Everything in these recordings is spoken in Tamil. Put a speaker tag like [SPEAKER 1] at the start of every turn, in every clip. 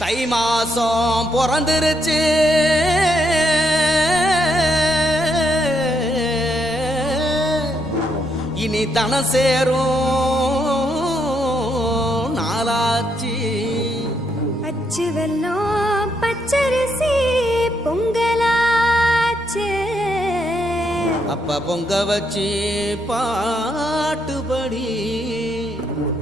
[SPEAKER 1] தை மாசம் பிறந்துருச்சு. இனி தனம் சேரும் நாளாச்சு.
[SPEAKER 2] அச்சு வெல்லம் பச்சரிசி பொங்கலாச்சு.
[SPEAKER 1] அப்ப பொங்க வச்சு பாட்டுபடி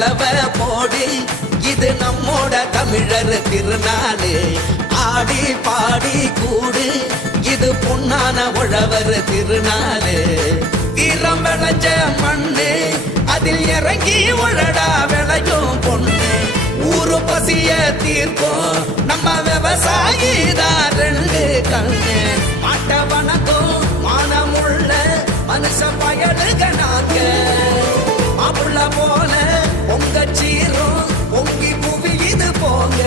[SPEAKER 1] போடி போடி இது நம்மோட தமிழர் திருநாளு. ஆடி பாடி கூடு இது பொன்னான உழவர் திருநாளு. வீரம் விளைஞ்ச மண்ணு அதில் இறங்கி உழடா விளையும் பொண்ணு. ஊரு பசிய தீர்க்கும் நம்ம விவசாயி தான் ரெண்டு கண்ணு. மாட்ட வணக்கம் மானமுள்ள மனுஷ பயலுக நாங்க. மாப்புள்ள போன உங்க சீரும் பொங்கி புவி இது போங்க.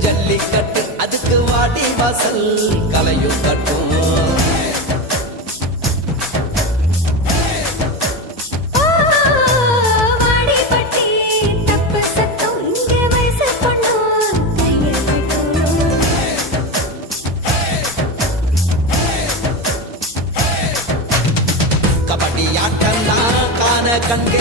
[SPEAKER 1] ஜல்லிக்கட்டு அதுக்கு வாடி வாசல் கலையும் கட்டும்
[SPEAKER 2] வாடிப்பட்டி தப்பு சத்தம் இங்கே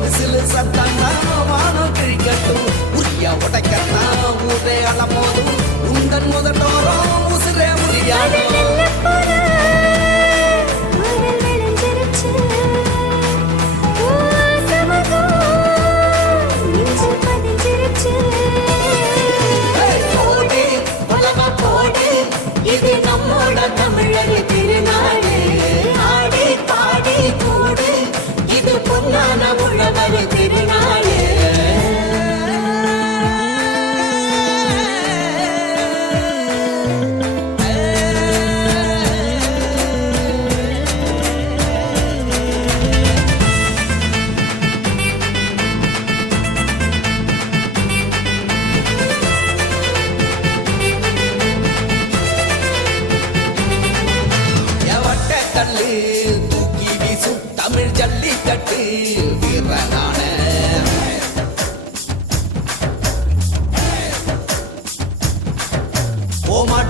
[SPEAKER 2] வயசு சிலு கையில் விட்டோம்
[SPEAKER 1] வானம் கிழிக்கட்டும். உரிய உடைக்கத்தான் ஊரே அளப்போதும். உந்தன் முதட்டோரம் உசிரே முடியாதோ?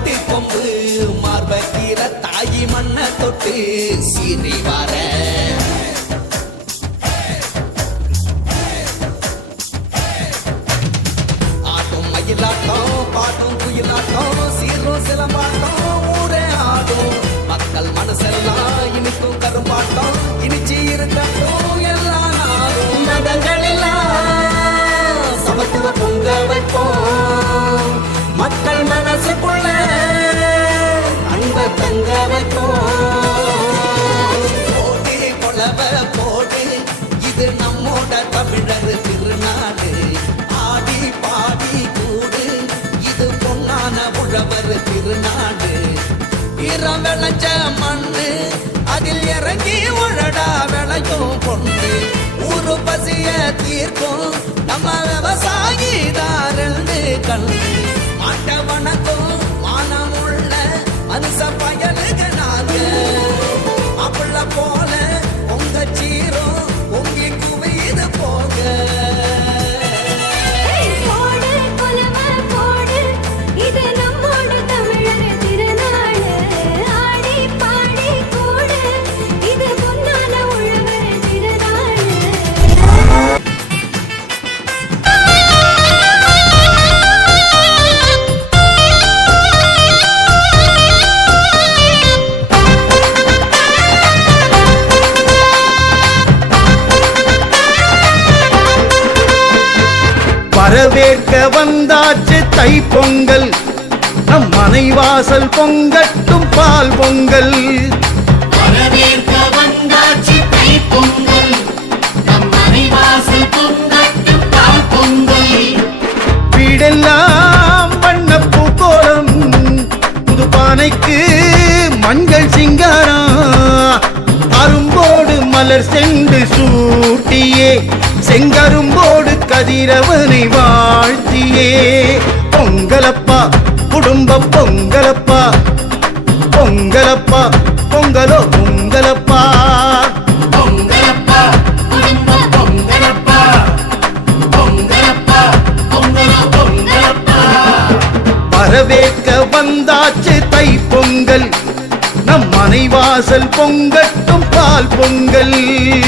[SPEAKER 1] ஓமாட்டு கொம்பு மார்பக்கீர தாயி மண்ண தொட்டு சீறி வர. நாடு. இரம் விளைஞ்ச மண்ணு அதில் இறங்கி உழடா விளையும் பொண்ணு. ஊரு பசிய தீர்க்கும் நம்ம விவசாயி தாரண்டு ரெண்டு கண்ணு. மாட்ட வணக்கம் மானமுள்ள மனுஷ பயலுக நாங்க மாப்பிள்ள போல உங்க சீரும்
[SPEAKER 3] வரவேற்க வந்தாச்சு தை பொங்கல். நம் மனைவாசல் பொங்கட்டும் பால் பொங்கல்.
[SPEAKER 4] வரவேற்க வந்தாச்சு தை பொங்கல். நம் மனைவாசல் பொங்கட்டும் பால் பொங்கல்.
[SPEAKER 3] வீடெல்லாம் வண்ண பூக்கோலம் புது பானைக்கு மஞ்சள் சிங்காரம் அரும்போடு மலர் சென்று சூட்டியே. செங்கரும்போடு கதிரவனை வாழ்த்தியே. பொங்கலப்பா குடும்ப பொங்கலப்பா. பொங்கலப்பா பொங்கலோ பொங்கலப்பா. வரவேற்க வந்தாச்சு தை பொங்கல். நம் மனைவாசல் பொங்கட்டும் பால் பொங்கல்.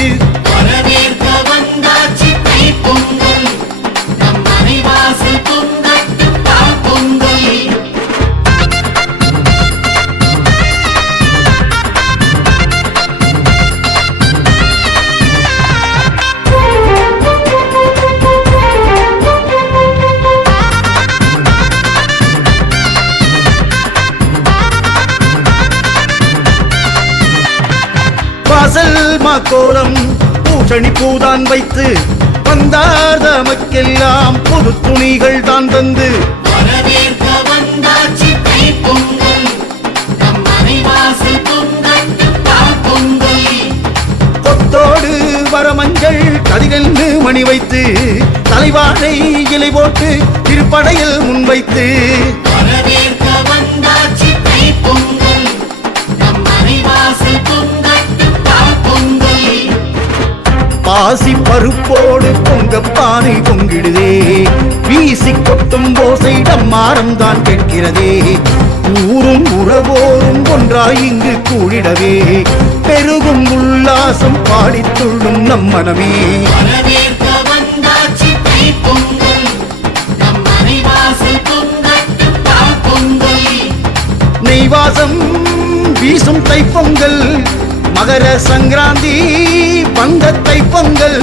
[SPEAKER 3] வாசல் மாக்கோலம் பூசணி பூதான் வைத்து வந்தார் தமக்கெல்லாம். புது துணிகள் தான் தந்து. கொத்தோடு வரமஞ்சள் கதிரென்று மணி வைத்து தலைவாழை இலை போட்டு திருப்படையில் முன்வைத்து பாசி பருப்போடு பொங்க பானை பொங்கிடுதே. வீசி கொட்டும் ஓசையிடம் மாறம் தான் கேட்கிறதே. ஊரும் உறவோரும் ஒன்றாய் இங்கு கூடிடவே. பெருகும் உல்லாசம் பாடித் துள்ளும் நம் மனமே. நெய்வாசம் வீசும் தைப்பொங்கல். மகர சங்கராந்தி வந்த தைப்பொங்கல்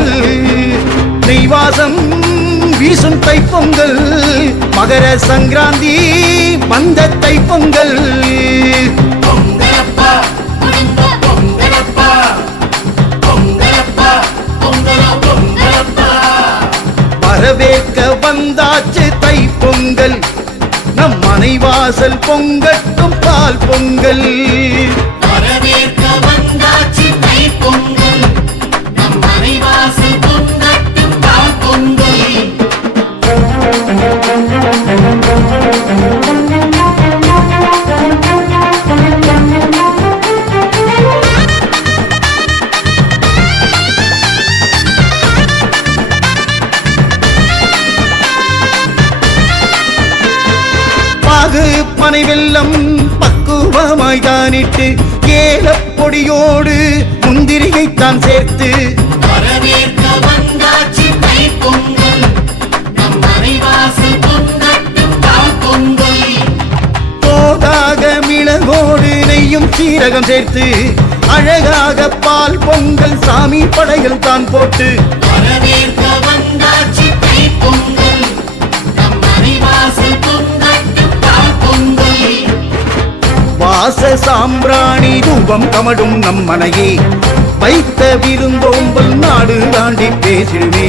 [SPEAKER 3] நெய்வாசம் வீசும் தைப்பொங்கல் மகர சங்கராந்தி
[SPEAKER 4] பொங்கலப்பா பொங்கலோ
[SPEAKER 3] வரவேற்க வந்தாச்சு தை பொங்கல் நம் மனைவாசல் பொங்கட்டும் பால் பொங்கல். பக்குவமாய் தானிட்டு ஏலப்பொடியோடு முந்திரியை தான் சேர்த்து.
[SPEAKER 4] வரவேற்க வந்தாச்சு தை பொங்கல். நம் பொங்கல்.
[SPEAKER 3] தோதாக மிளகோடு நெய்யும் சீரகம் சேர்த்து அழகாக பால் பொங்கல் சாமி படைகள் தான் போட்டு.
[SPEAKER 4] வரவேற்க
[SPEAKER 3] வாச சாம்பிராணி ரூபம் கமடும் நம் மனையே. வைத்த விருந்தோம்பல் நாடு தாண்டி பேசிடுவே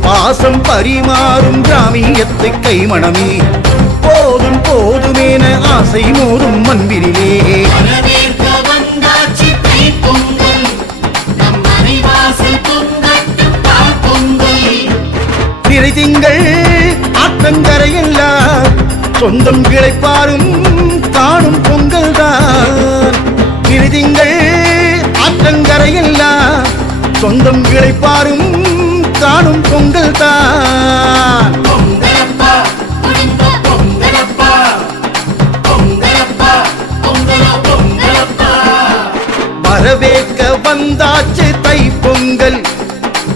[SPEAKER 3] பாசம் பரிமாறும் கிராமியத்தை கைமணமே. போதும் போதுமேன ஆசை மோதும் மண்பிரிலே திரை திங்கள் ஆற்றங்கரையெல்லாம் சொந்தம் கிளைப்பாரும் சொந்தம் இழைப்பாரும் காணும் பொங்கல் தான். வரவேற்க வந்தாச்சு தை பொங்கல்.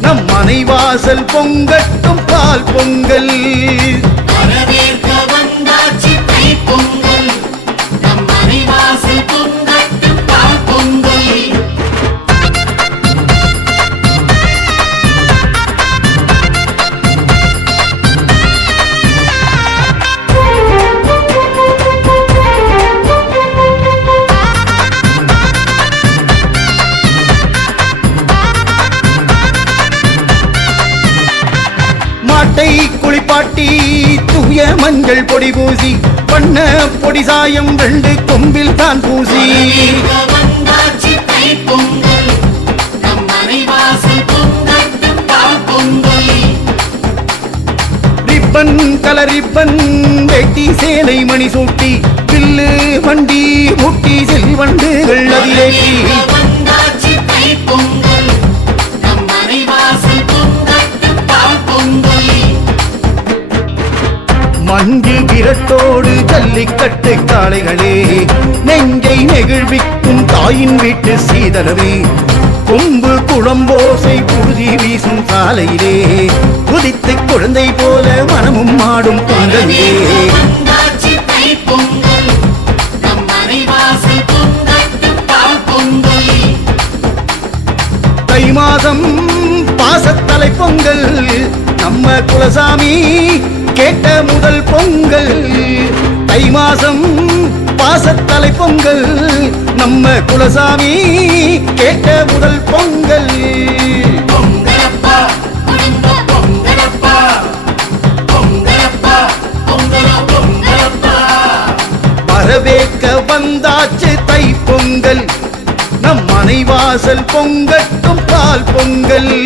[SPEAKER 3] நம் மனைவாசல் பொங்கட்டும் பால் பொங்கல். மஞ்சள் பொடி பூசி பண்ண பொடி சாயம் ரெண்டு கொம்பில் தான் பூசி. ரிப்பன் கலர் ரிப்பன் வெட்டி சேலை மணி சூட்டி பில்லு வண்டி முட்டி செல்வண்டுகள் அதிலேட்டி மஞ்சு விரட்டோடு ஜல்லிக்கட்டு காளைகளே நெஞ்சை நெகிழ்விக்கும் தாயின் வீட்டு சீதனவே கொம்பு குழம்போசை புழுதி வீசும் காலையிலே குதித்து குழந்தை போல மனமும் மாடும் பொங்கலே
[SPEAKER 4] பொங்கல்.
[SPEAKER 3] தை மாசம் பாசத்தலை பொங்கல். நம்ம குலசாமி கேட்ட முதல் பொங்கல். வரவேற்க வந்தாச்சு தை பொங்கல். நம் மனைவாசல் பொங்கட்டும் பால் பொங்கல்.